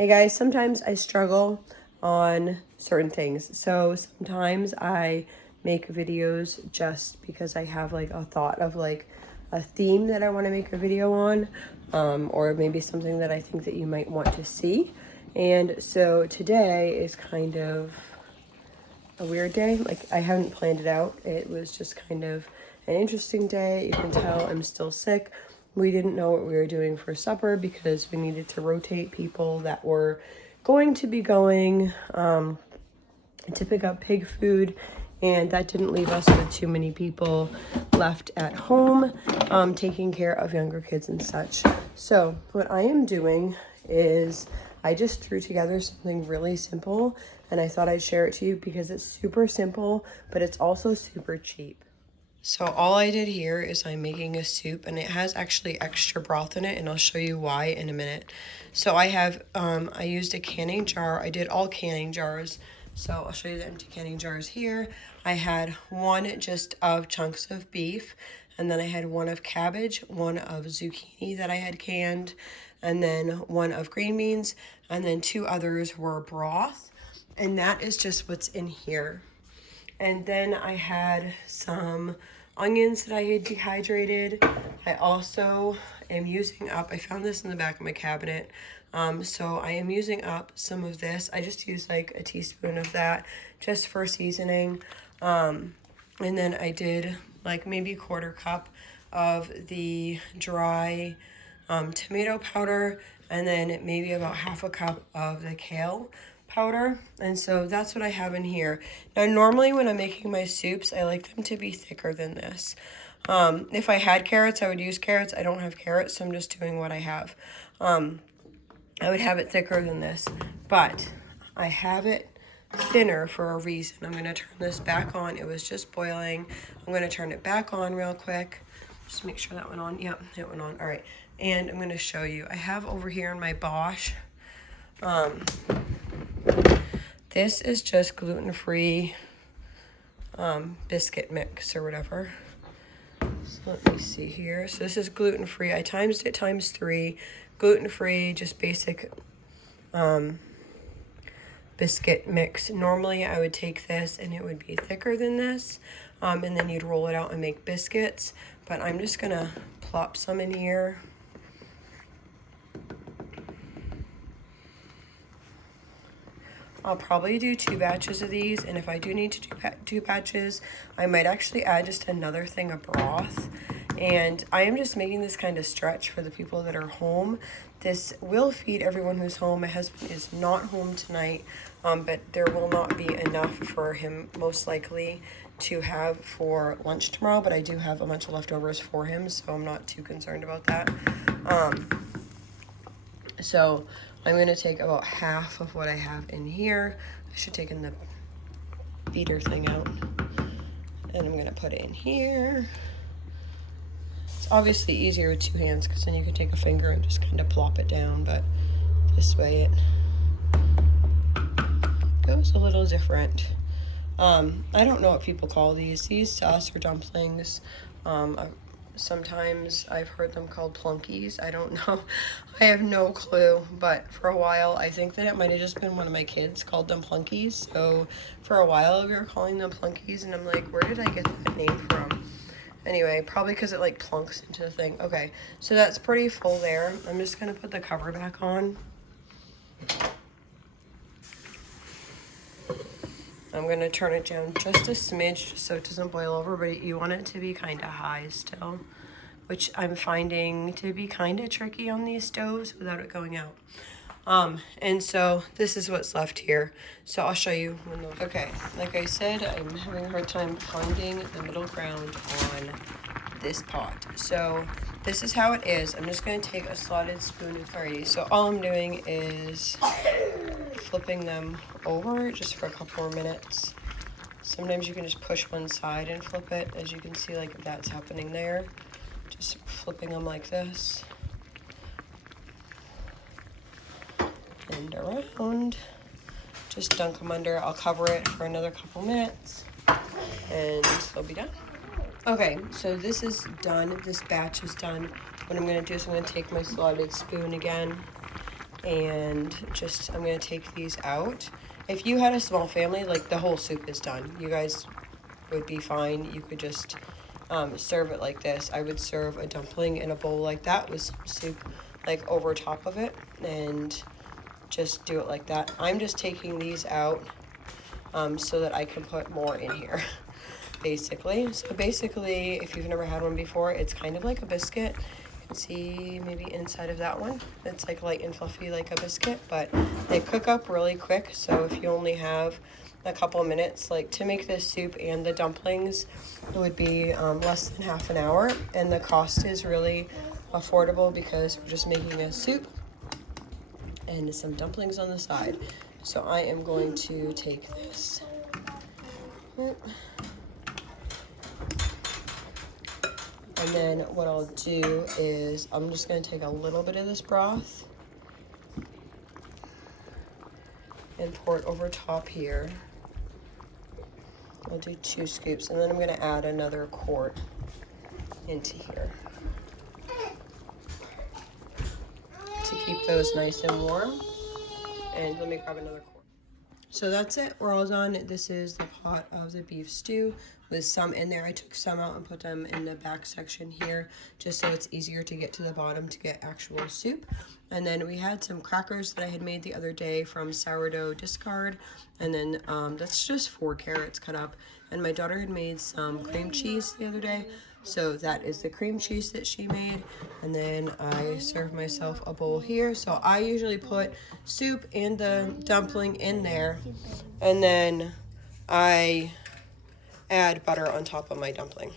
Hey guys, sometimes I struggle on certain things. So sometimes I make videos just because I have like a thought of like a theme that I want to make a video on, or maybe something that I think that you might want to see. And so today is kind of a weird day. Like, I haven't planned it out. It was just kind of an interesting day. You can tell I'm still sick. We didn't know what we were doing for supper because we needed to rotate people that were going to be going to pick up pig food, and that didn't leave us with too many people left at home taking care of younger kids and such. So what I am doing is I just threw together something really simple, and I thought I'd share it to you because it's super simple, but it's also super cheap. So all I did here is I'm making a soup, and it has actually extra broth in it, and I'll show you why in a minute. So I have, I used a canning jar. I did all canning jars. So I'll show you the empty canning jars here. I had one just of chunks of beef, and then I had one of cabbage, one of zucchini that I had canned, and then one of green beans, and then two others were broth. And that is just what's in here. And then I had some onions that I had dehydrated. I also am using up, I found this in the back of my cabinet. So I am using up some of this. I just use like a teaspoon of that just for seasoning. And then I did like maybe a quarter cup of the dry tomato powder, and then maybe about half a cup of the kale powder. And so that's what I have in here. Now normally when I'm making my soups, I like them to be thicker than this. If I had carrots, I would use carrots. I don't have carrots, so I'm just doing what I have. I would have it thicker than this, but I have it thinner for a reason. I'm going to turn this back on. It was just boiling. I'm going to turn it back on real quick. Just make sure that went on. Yep, it went on. All right. And I'm going to show you. I have over here in my Bosch, this is just gluten-free biscuit mix or whatever. So let me see here. So this is gluten-free. I times it times 3. Gluten-free, just basic biscuit mix. Normally I would take this and it would be thicker than this, and then you'd roll it out and make biscuits. But I'm just going to plop some in here. I'll probably do 2 batches of these, and if I do need to do 2 batches, I might actually add just another thing of broth. And I am just making this kind of stretch for the people that are home. This will feed everyone who's home. My husband is not home tonight, but there will not be enough for him most likely to have for lunch tomorrow, but I do have a bunch of leftovers for him, so I'm not too concerned about that. So I'm going to take about half of what I have in here. I should take in the beater thing out. And I'm going to put it in here. It's obviously easier with 2 hands because then you can take a finger and just kind of plop it down. But this way it goes a little different. I don't know what people call these. These to us are dumplings. Sometimes I've heard them called plunkies. I don't know. I have no clue. But for a while, I think that it might have just been one of my kids called them plunkies. So for a while, we were calling them plunkies. And I'm like, where did I get that name from? Anyway, probably because it like plunks into the thing. Okay, so that's pretty full there. I'm just going to put the cover back on. I'm going to turn it down just a smidge just so it doesn't boil over, but you want it to be kind of high still, which I'm finding to be kind of tricky on these stoves without it going out. And so this is what's left here. So I'll show you when those... Okay, like I said, I'm having a hard time finding the middle ground on this pot. So this is how it is. I'm just going to take a slotted spoon and... Alrighty, so all I'm doing is flipping them over just for a couple more minutes. Sometimes you can just push one side and flip it. As you can see, like that's happening there. Just flipping them like this. And around. Just dunk them under. I'll cover it for another couple minutes and they'll be done. Okay, so this is done. This batch is done. What I'm going to do is I'm going to take my slotted spoon again And just, I'm gonna take these out. If you had a small family, like the whole soup is done. You guys would be fine. You could just serve it like this. I would serve a dumpling in a bowl like that with some soup like over top of it and just do it like that. I'm just taking these out so that I can put more in here. Basically. So basically, if you've never had one before, it's kind of like a biscuit. You can see maybe inside of that one. It's like light and fluffy like a biscuit, but they cook up really quick. So if you only have a couple minutes, like to make this soup and the dumplings, it would be less than half an hour. And the cost is really affordable because we're just making a soup and some dumplings on the side. So I am going to take this. And then what I'll do is I'm just going to take a little bit of this broth and pour it over top here. I'll do 2 scoops, and then I'm going to add another quart into here to keep those nice and warm. And let me grab another quart. So that's it, we're all done. This is the pot of the beef stew with some in there. I took some out and put them in the back section here just so it's easier to get to the bottom to get actual soup. And then we had some crackers that I had made the other day from sourdough discard. And then that's just 4 carrots cut up. And my daughter had made some cream cheese the other day. So that is the cream cheese that she made. And then I served myself a bowl here. So I usually put soup and the dumpling in there. And then I add butter on top of my dumpling.